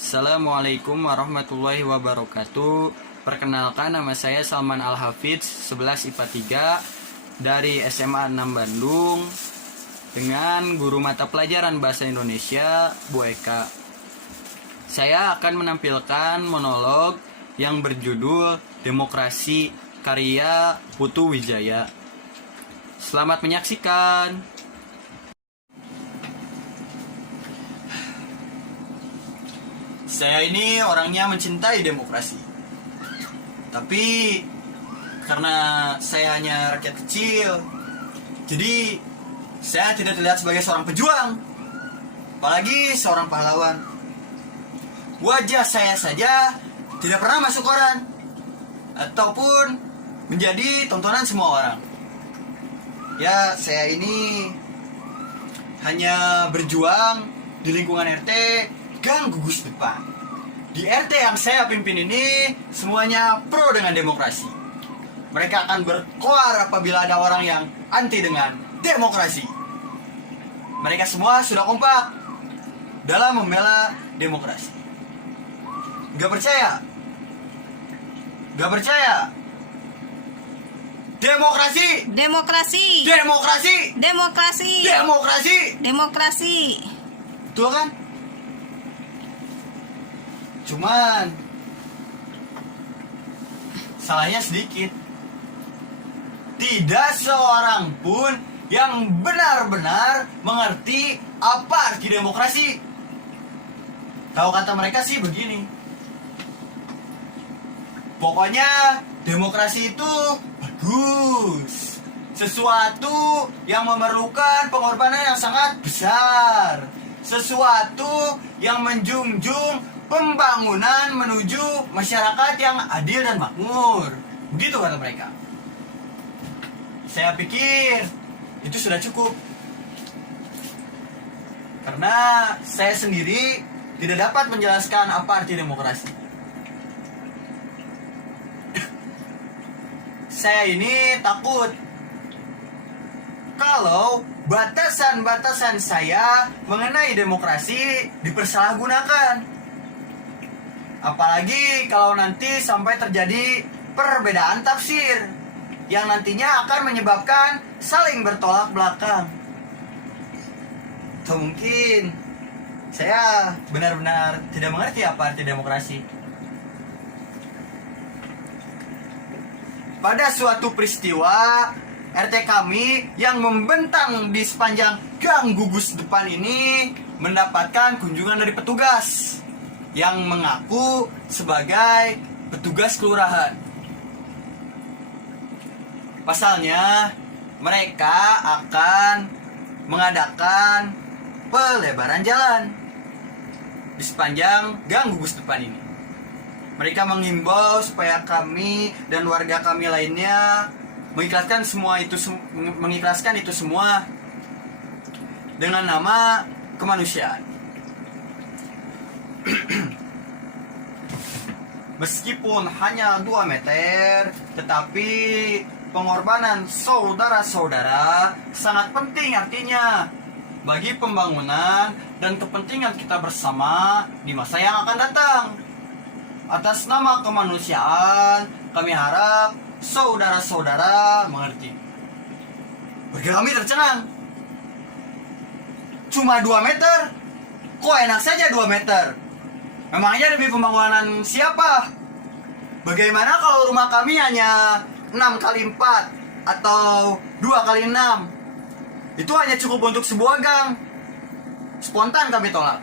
Assalamualaikum warahmatullahi wabarakatuh. Perkenalkan, nama saya Salman Al-Hafidz, 11 IPA 3 dari SMA 6 Bandung, dengan guru mata pelajaran Bahasa Indonesia, Bu Eka. Saya akan menampilkan monolog yang berjudul Demokrasi, karya Putu Wijaya. Selamat menyaksikan. Saya ini orangnya mencintai demokrasi. Tapi karena saya hanya rakyat kecil, jadi saya tidak terlihat sebagai seorang pejuang, apalagi seorang pahlawan. Wajah saya saja tidak pernah masuk koran ataupun menjadi tontonan semua orang. Ya, saya ini hanya berjuang di lingkungan RT Gang Gugus Depan. Di RT yang saya pimpin ini semuanya pro dengan demokrasi. Mereka akan berkoar apabila ada orang yang anti dengan demokrasi. Mereka semua sudah kompak dalam membela demokrasi. Gak percaya? Gak percaya? Demokrasi! Demokrasi. Demokrasi! Demokrasi. Demokrasi! Demokrasi. Betul kan? Cuman salahnya sedikit. Tidak seorang pun yang benar-benar mengerti apa arti demokrasi. Tahu kata mereka sih begini, pokoknya demokrasi itu bagus, sesuatu yang memerlukan pengorbanan yang sangat besar, sesuatu yang menjunjung pembangunan menuju masyarakat yang adil dan makmur. Begitu kata mereka. Saya pikir itu sudah cukup, karena saya sendiri tidak dapat menjelaskan apa arti demokrasi. Saya ini takut kalau batasan-batasan saya mengenai demokrasi dipersalahgunakan. Apalagi kalau nanti sampai terjadi perbedaan tafsir yang nantinya akan menyebabkan saling bertolak belakang. Atau mungkin saya benar-benar tidak mengerti apa arti demokrasi. Pada suatu peristiwa, RT kami yang membentang di sepanjang Gang Gugus Depan ini mendapatkan kunjungan dari petugas yang mengaku sebagai petugas kelurahan. Pasalnya, mereka akan mengadakan pelebaran jalan di sepanjang Gang Gugus Depan ini. Mereka menghimbau supaya kami dan warga kami lainnya mengikhlaskan itu semua dengan nama kemanusiaan. Meskipun hanya 2 meter, tetapi pengorbanan saudara-saudara sangat penting artinya bagi pembangunan dan kepentingan kita bersama di masa yang akan datang. Atas nama kemanusiaan, kami harap saudara-saudara mengerti. Warga kami tercengang. Cuma 2 meter? Kok enak saja 2 meter? Memangnya demi pembangunan siapa? Bagaimana kalau rumah kami hanya 6x4 atau 2x6? Itu hanya cukup untuk sebuah gang. Spontan kami tolak.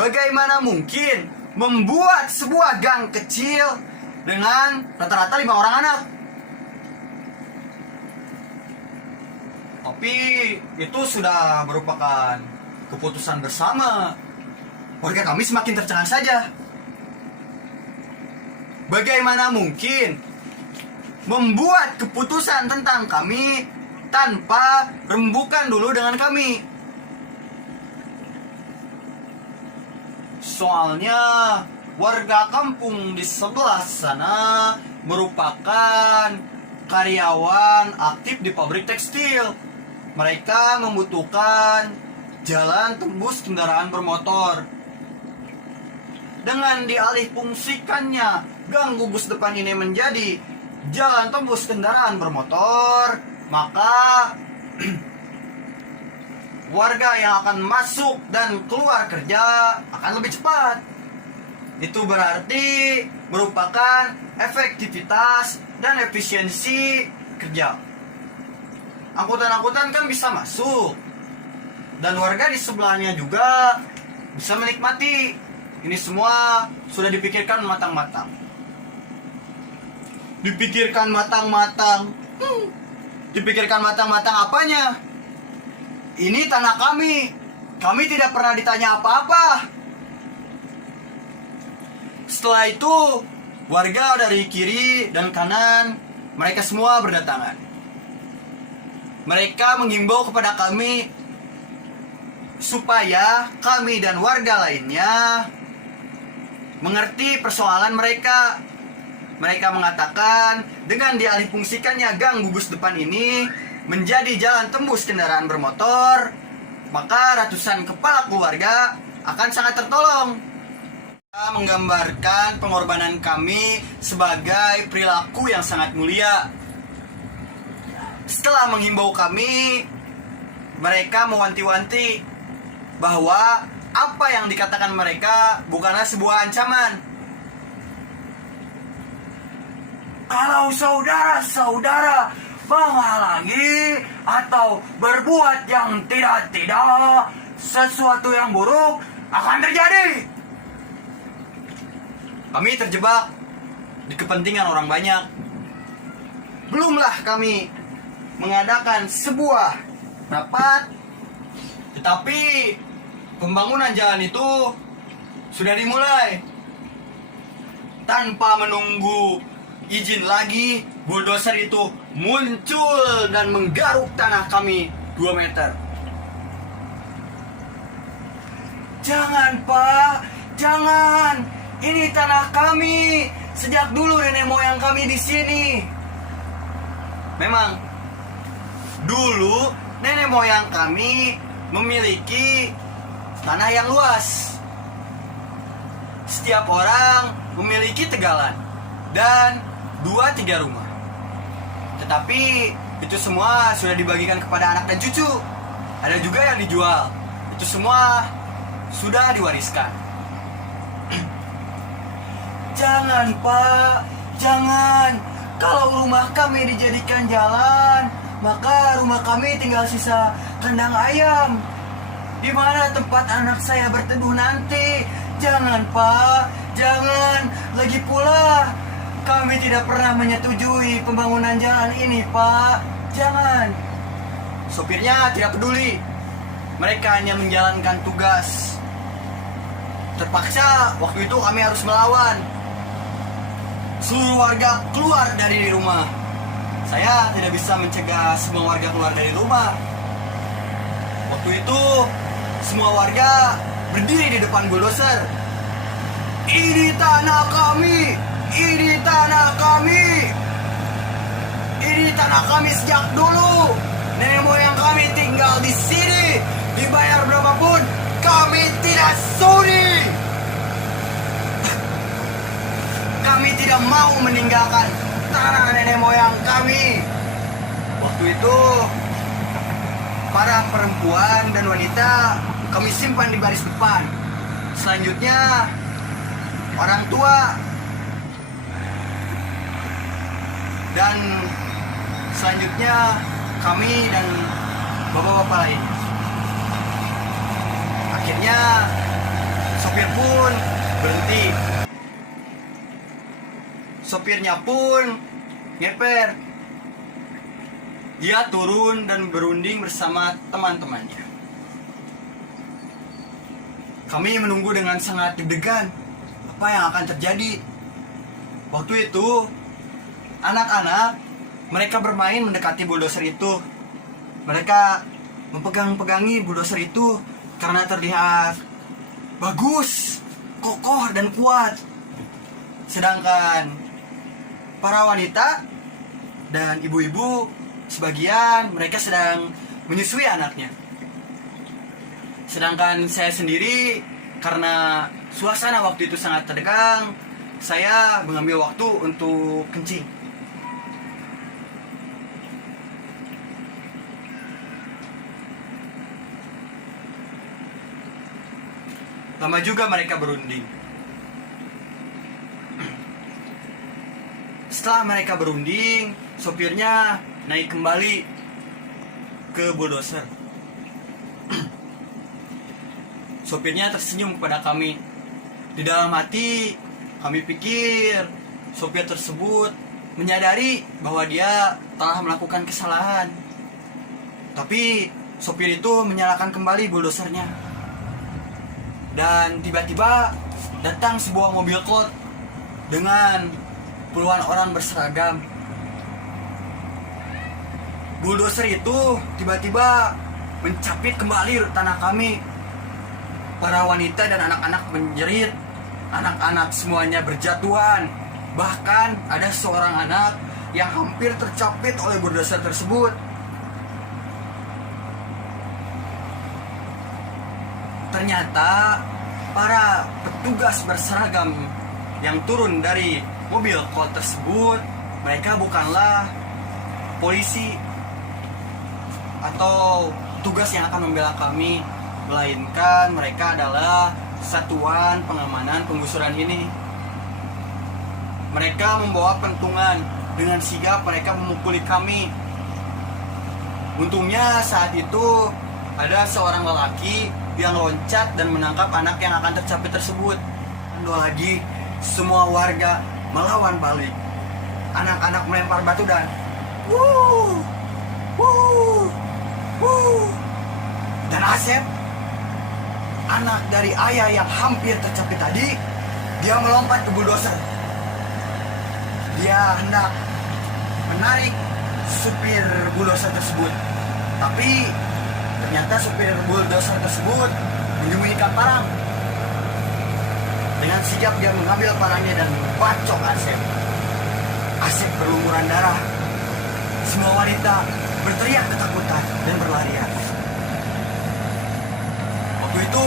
Bagaimana mungkin membuat sebuah gang kecil dengan rata-rata 5 orang anak? Tapi itu sudah merupakan keputusan bersama. Warga kami semakin tercengang saja. Bagaimana mungkin membuat keputusan tentang kami tanpa rembukan dulu dengan kami? Soalnya warga kampung di sebelah sana merupakan karyawan aktif di pabrik tekstil. Mereka membutuhkan jalan tembus kendaraan bermotor. dengan dialih fungsikannya gang gugus depan ini menjadi jalan tembus kendaraan bermotor, maka warga yang akan masuk dan keluar kerja akan lebih cepat. Itu berarti merupakan efektivitas dan efisiensi kerja. Angkutan-angkutan kan bisa masuk, dan warga di sebelahnya juga bisa menikmati. Ini semua sudah dipikirkan matang-matang. Dipikirkan matang-matang. Dipikirkan matang-matang apanya? Ini tanah kami. Kami tidak pernah ditanya apa-apa. Setelah itu, warga dari kiri dan kanan, mereka semua berdatangan. Mereka menghimbau kepada kami supaya kami dan warga lainnya mengerti persoalan mereka. Mereka mengatakan dengan dialihfungsikannya gang gugus depan ini menjadi jalan tembus kendaraan bermotor, maka ratusan kepala keluarga akan sangat tertolong. Kita menggambarkan pengorbanan kami sebagai perilaku yang sangat mulia. Setelah menghimbau kami, mereka mewanti-wanti bahwa apa yang dikatakan mereka bukanlah sebuah ancaman. Kalau saudara-saudara menghalangi atau berbuat yang tidak-tidak, sesuatu yang buruk akan terjadi. Kami terjebak di kepentingan orang banyak. Belumlah kami mengadakan sebuah rapat, tetapi pembangunan jalan itu sudah dimulai. Tanpa menunggu izin lagi, bulldozer itu muncul dan menggaruk tanah kami 2 meter. Jangan, Pak, jangan. Ini tanah kami. Sejak dulu nenek moyang kami di sini. Memang dulu nenek moyang kami memiliki tanah yang luas. Setiap orang memiliki tegalan dan 2-3 rumah. Tetapi itu semua sudah dibagikan kepada anak dan cucu. Ada juga yang dijual. Itu semua sudah diwariskan. Jangan, Pak, jangan. Kalau rumah kami dijadikan jalan, maka rumah kami tinggal sisa kandang ayam. Di mana tempat anak saya berteduh nanti? Jangan, Pak, jangan. Lagi pula kami tidak pernah menyetujui pembangunan jalan ini, Pak. Jangan. Sopirnya tidak peduli. Mereka hanya menjalankan tugas. Terpaksa waktu itu kami harus melawan. Seluruh warga keluar dari rumah. Saya tidak bisa mencegah semua warga keluar dari rumah. Waktu itu semua warga berdiri di depan bulldozer. Ini tanah kami. Ini tanah kami. Ini tanah kami sejak dulu. Nenek moyang kami tinggal di sini. Dibayar berapapun, kami tidak sudi. Kami tidak mau meninggalkan tanah nenek moyang kami. Waktu itu para perempuan dan wanita kami simpan di baris depan. Selanjutnya orang tua dan selanjutnya kami dan bapak-bapak lainnya. Akhirnya sopir pun berhenti. Sopirnya pun ngeper. Dia turun dan berunding bersama teman-temannya. Kami menunggu dengan sangat deg-degan apa yang akan terjadi. Waktu itu anak-anak mereka bermain mendekati bulldozer itu. Mereka mempegang-pegangi bulldozer itu karena terlihat bagus, kokoh dan kuat. Sedangkan para wanita dan ibu-ibu sebagian mereka sedang menyusui anaknya. Sedangkan saya sendiri karena Suasana waktu itu sangat tegang. Saya mengambil waktu untuk kencing. Lama juga mereka berunding. Setelah mereka berunding, sopirnya naik kembali ke bulldozer. Sopirnya tersenyum kepada kami. Di dalam hati, kami pikir sopir tersebut menyadari bahwa dia telah melakukan kesalahan. Tapi sopir itu menyalakan kembali bulldozernya. Dan tiba-tiba datang sebuah mobil kot dengan puluhan orang berseragam. Bulldozer itu tiba-tiba mencapit kembali tanah kami. Para wanita dan anak-anak menjerit. Anak-anak semuanya berjatuhan. Bahkan ada seorang anak yang hampir tercapit oleh bulldozer tersebut. Ternyata para petugas berseragam yang turun dari mobil kot tersebut, mereka bukanlah polisi atau tugas yang akan membela kami, melainkan mereka adalah satuan pengamanan penggusuran ini. Mereka membawa pentungan. Dengan sigap mereka memukuli kami. Untungnya saat itu ada seorang lelaki yang loncat dan menangkap anak yang akan tercapit tersebut. Dua lagi, semua warga melawan balik. Anak-anak melempar batu dan wuh, wuh, wuh. Dan Asep, anak dari ayah yang hampir tercapit tadi, dia melompat ke bulldozer. Dia hendak menarik supir bulldozer tersebut. Tapi ternyata supir bulldozer tersebut menyembunyikan parang. Dengan sigap dia mengambil parangnya dan membacok Asep. Asep berlumuran darah. Semua wanita berteriak ketakutan dan berlarian. Waktu itu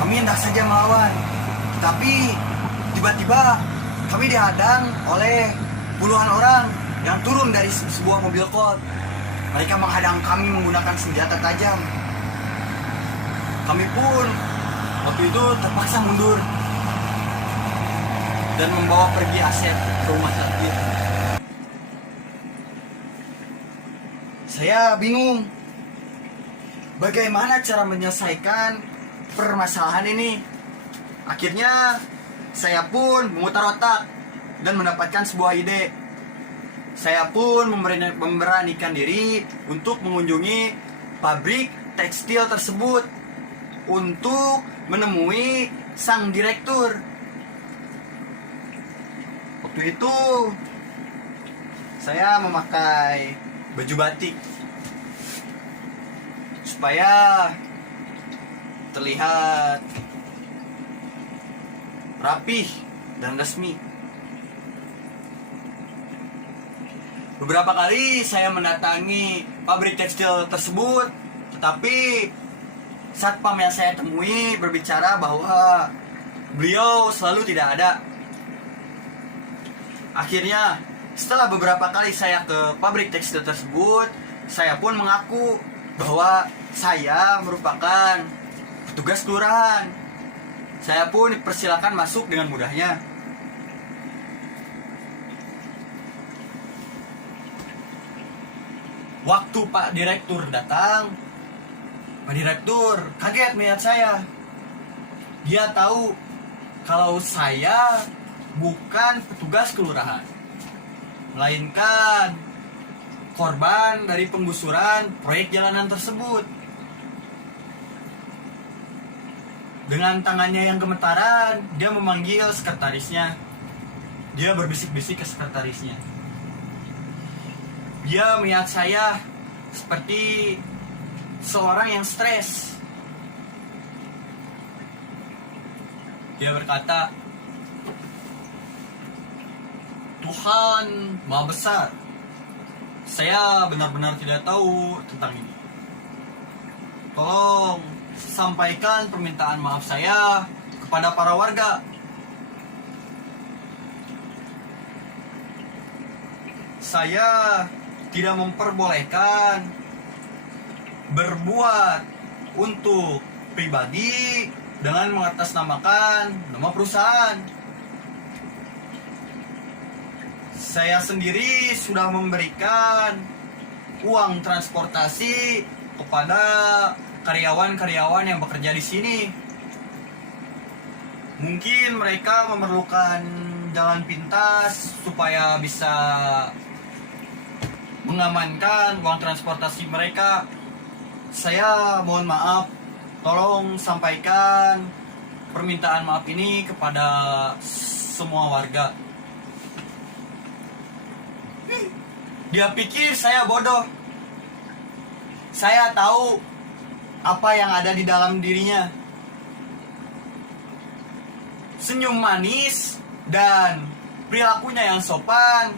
kami hendak saja melawan, tapi tiba-tiba kami dihadang oleh puluhan orang yang turun dari sebuah mobil kot. Mereka menghadang kami menggunakan senjata tajam. Kami pun waktu itu terpaksa mundur dan membawa pergi Asep ke rumah sakit. Saya bingung bagaimana cara menyelesaikan permasalahan ini. Akhirnya saya pun memutar otak dan mendapatkan sebuah ide. Saya pun memberanikan diri untuk mengunjungi pabrik tekstil tersebut untuk menemui sang direktur. Waktu itu saya memakai baju batik supaya terlihat rapih dan resmi. Beberapa kali saya mendatangi pabrik tekstil tersebut, tetapi satpam yang saya temui berbicara bahwa beliau selalu tidak ada. Akhirnya, setelah beberapa kali saya ke pabrik tekstil tersebut, saya pun mengaku bahwa saya merupakan petugas kelurahan. Saya pun dipersilakan masuk dengan mudahnya. Waktu Pak Direktur datang, Pak Direktur kaget melihat saya. Dia tahu kalau saya bukan petugas kelurahan, melainkan korban dari penggusuran proyek jalanan tersebut. Dengan tangannya yang gemetaran, dia memanggil sekretarisnya. Dia berbisik-bisik ke sekretarisnya. Dia melihat saya seperti seorang yang stres. Dia berkata, "Tuhan Maha Besar, saya benar-benar tidak tahu tentang ini. Tolong sampaikan permintaan maaf saya kepada para warga. Saya tidak memperbolehkan berbuat untuk pribadi dengan mengatasnamakan nama perusahaan. Saya sendiri sudah memberikan uang transportasi kepada karyawan-karyawan yang bekerja di sini. Mungkin mereka memerlukan jalan pintas supaya bisa mengamankan uang transportasi mereka. Saya mohon maaf, tolong sampaikan permintaan maaf ini kepada semua warga. Dia pikir saya bodoh. Saya tahu apa yang ada di dalam dirinya. Senyum manis dan perilakunya yang sopan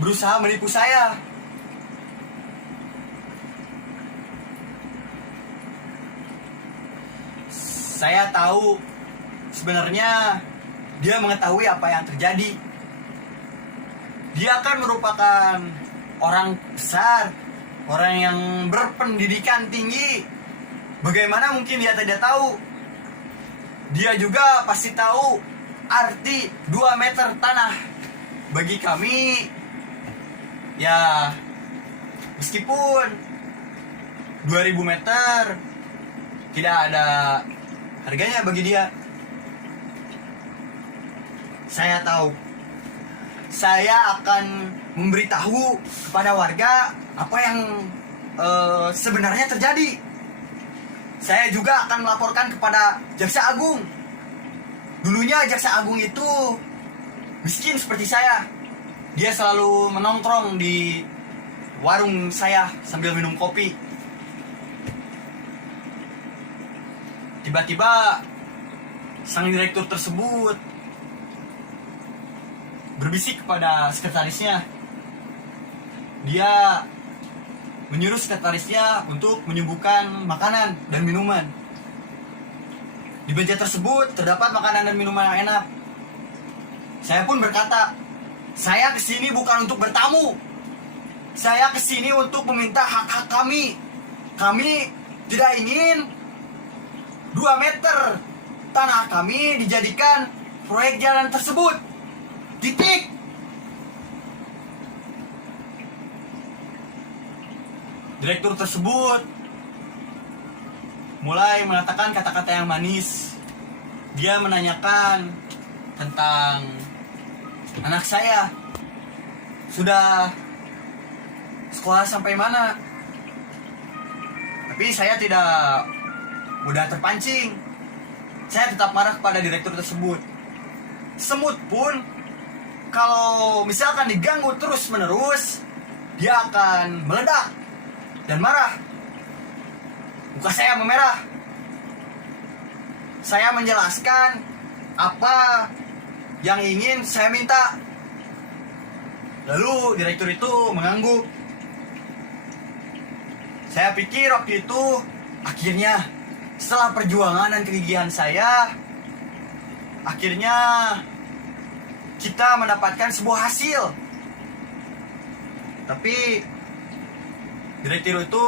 berusaha menipu saya. Saya tahu sebenarnya dia mengetahui apa yang terjadi. Dia kan merupakan orang besar, orang yang berpendidikan tinggi. Bagaimana mungkin dia tidak tahu? Dia juga pasti tahu arti 2 meter tanah. Bagi kami, ya meskipun 2000 meter tidak ada harganya bagi dia. Saya tahu. Saya akan memberitahu kepada warga apa yang sebenarnya terjadi. Saya juga akan melaporkan kepada Jaksa Agung. Dulunya Jaksa Agung itu miskin seperti saya. Dia selalu menongkrong di warung saya sambil minum kopi. Tiba-tiba sang direktur tersebut berbisik kepada sekretarisnya. Dia menyuruh sekretarisnya untuk menyuguhkan makanan dan minuman. Di meja tersebut terdapat makanan dan minuman yang enak. Saya pun berkata, saya kesini bukan untuk bertamu. Saya kesini untuk meminta hak-hak kami. Kami tidak ingin 2 meter tanah kami dijadikan proyek jalan tersebut. Titik. Direktur tersebut mulai mengatakan kata-kata yang manis. Dia menanyakan tentang anak saya. Sudah sekolah sampai mana? Tapi saya tidak mudah terpancing. Saya tetap marah kepada direktur tersebut. Semut pun kalau misalkan diganggu terus-menerus, dia akan meledak dan marah. Muka saya memerah. Saya menjelaskan apa yang ingin saya minta. Lalu direktur itu mengangguk. Saya pikir waktu itu akhirnya setelah perjuangan dan kegigihan saya, akhirnya kita mendapatkan sebuah hasil. Tapi direktur itu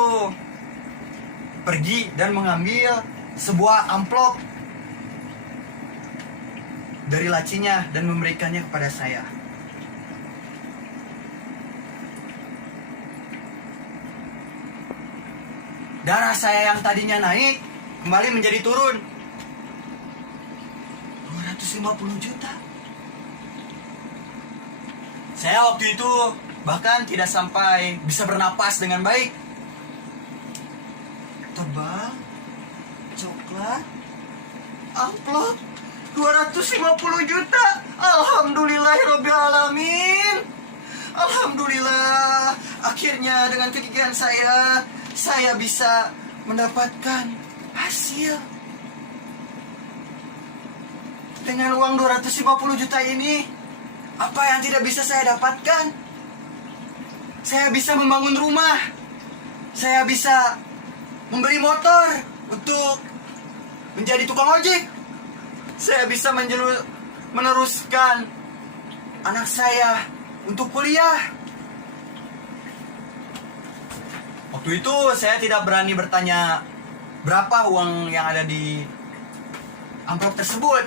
pergi dan mengambil sebuah amplop dari lacinya dan memberikannya kepada saya. Darah saya yang tadinya naik kembali menjadi turun. 250 juta. Saya waktu itu bahkan tidak sampai bisa bernapas dengan baik. Tebal, coklat, amplop 250 juta. Alhamdulillahirobbilalamin. Alhamdulillah, akhirnya dengan kegigihan saya bisa mendapatkan hasil. Dengan uang 250 juta ini, apa yang tidak bisa saya dapatkan? Saya bisa membangun rumah. Saya bisa membeli motor untuk menjadi tukang ojek. saya bisa meneruskan anak saya untuk kuliah. Waktu itu saya tidak berani bertanya berapa uang yang ada di amplop tersebut.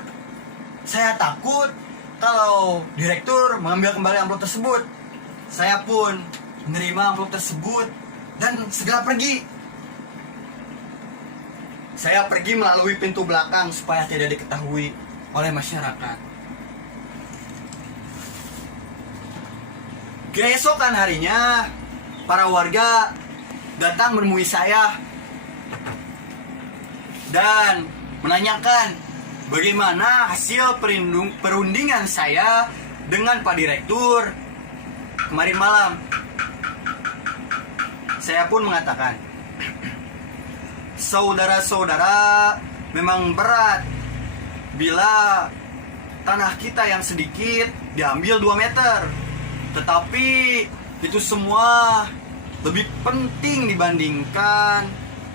Saya takut kalau direktur mengambil kembali amplop tersebut. Saya pun menerima amplop tersebut dan segera pergi. Saya pergi melalui pintu belakang supaya tidak diketahui oleh masyarakat. Keesokan harinya, para warga datang menemui saya dan menanyakan bagaimana hasil perundingan saya dengan Pak Direktur kemarin malam. Saya pun mengatakan, saudara-saudara, memang berat bila tanah kita yang sedikit diambil 2 meter. Tetapi itu semua lebih penting dibandingkan,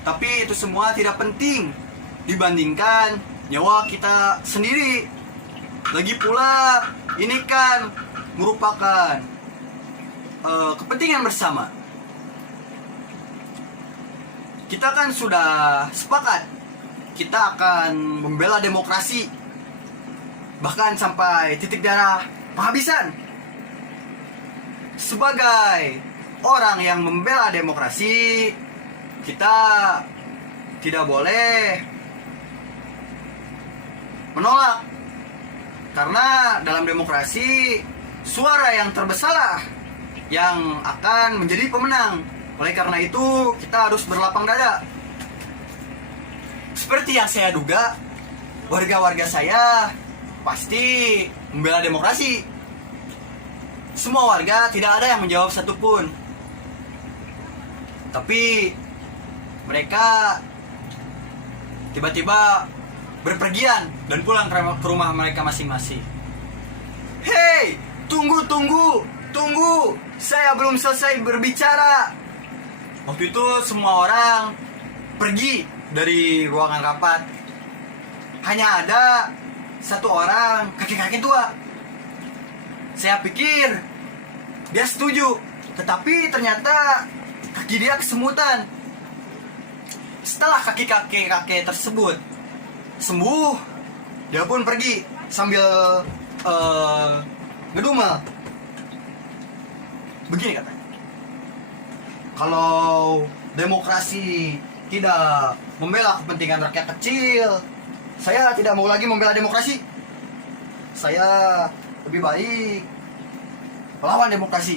tapi itu semua tidak penting dibandingkan nyawa kita sendiri. Lagi pula ini kan merupakan kepentingan bersama. Kita kan sudah sepakat kita akan membela demokrasi, bahkan sampai titik darah penghabisan. Sebagai orang yang membela demokrasi, kita tidak boleh menolak, karena dalam demokrasi suara yang terbesar yang akan menjadi pemenang. Oleh karena itu kita harus berlapang dada. Seperti yang saya duga, warga-warga saya pasti membela demokrasi. Semua warga, tidak ada yang menjawab satupun. Tapi mereka tiba-tiba berpergian dan pulang ke rumah mereka masing-masing. Hei, tunggu, saya belum selesai berbicara. Waktu itu semua orang pergi dari ruangan rapat. Hanya ada satu orang kakek-kakek tua. Saya pikir dia setuju, tetapi ternyata kaki dia kesemutan. Setelah kaki kakek tersebut sembuh, dia pun pergi sambil ngedumel. Begini katanya, kalau demokrasi tidak membela kepentingan rakyat kecil, saya tidak mau lagi membela demokrasi. Saya lebih baik melawan demokrasi.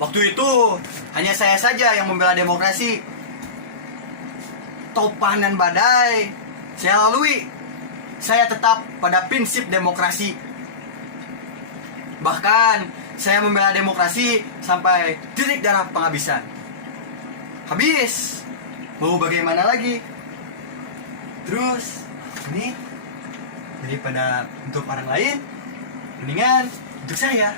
Waktu itu hanya saya saja yang membela demokrasi. Topan dan badai saya lalui. Saya tetap pada prinsip demokrasi. Bahkan saya membela demokrasi sampai titik darah penghabisan. Habis, mau bagaimana lagi? Terus ini daripada untuk orang lain, mendingan untuk saya.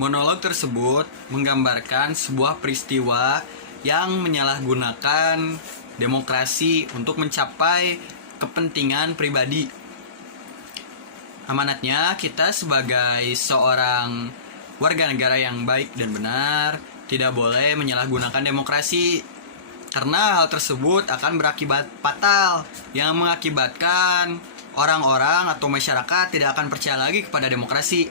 Monolog tersebut menggambarkan sebuah peristiwa yang menyalahgunakan demokrasi untuk mencapai kepentingan pribadi. Amanatnya, kita sebagai seorang warga negara yang baik dan benar tidak boleh menyalahgunakan demokrasi, karena hal tersebut akan berakibat fatal yang mengakibatkan orang-orang atau masyarakat tidak akan percaya lagi kepada demokrasi.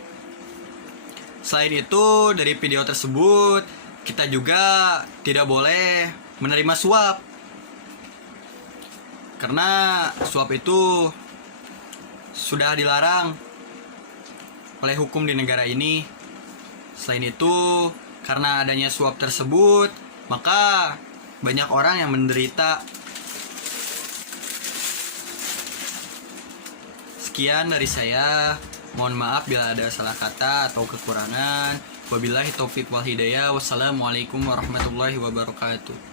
Selain itu, dari video tersebut kita juga tidak boleh menerima suap, karena suap itu sudah dilarang oleh hukum di negara ini. Selain itu, karena adanya suap tersebut, maka banyak orang yang menderita. Sekian dari saya. Mohon maaf bila ada salah kata atau kekurangan. Wabillahi taufiq wal hidayah. Wassalamualaikum warahmatullahi wabarakatuh.